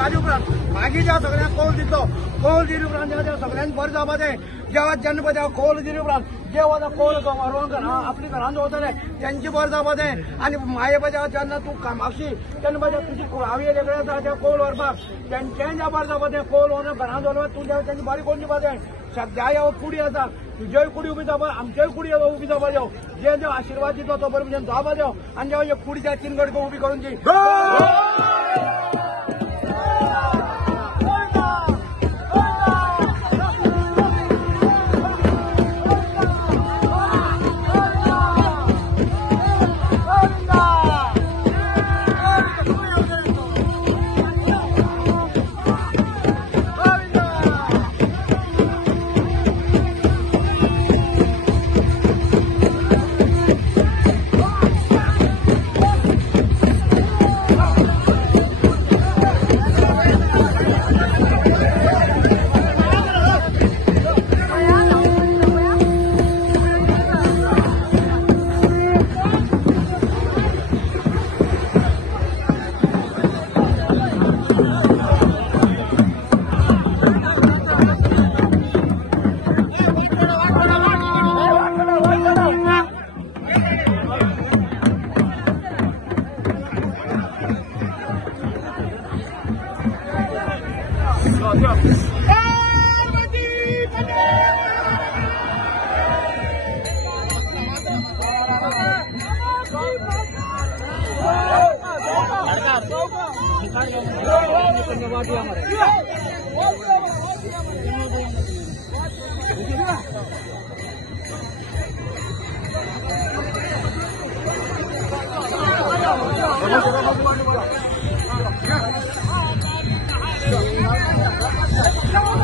जाली उपरांत मागीर ज्या सगळ्यांक कौल दितलो कौल दिले उपरांत ज्या सगळ्यांनी बरें जावपा जाय जेव्हा जेन्ना पळय कौल दिले उपरांत जे वता कौल घरां आपली घरांत वतले तेंची बरें जावपा जाय आनी माये पळय जेन्ना तूं कामाक्षी तेन्ना पळय तुजी कुळावी वेगळे आसा ते कौल व्हरपाक तेंचेय ज्या बरें जावपा जाय कौल व्हरून घरांत व्हरपाक तूं तेंची बरी कोण दिवपा जाय सद्या ह्यो कुडी आसा तुज्योय कुडी उबी जावपा आमच्योय कुडी उबी जावपा जाय जे जो आशिर्वाद दितलो तो बरे भशेन जावपा जाय आनी जेव्हा ह्यो कुडी त्या तीन गडको उबी करून दी Yeah.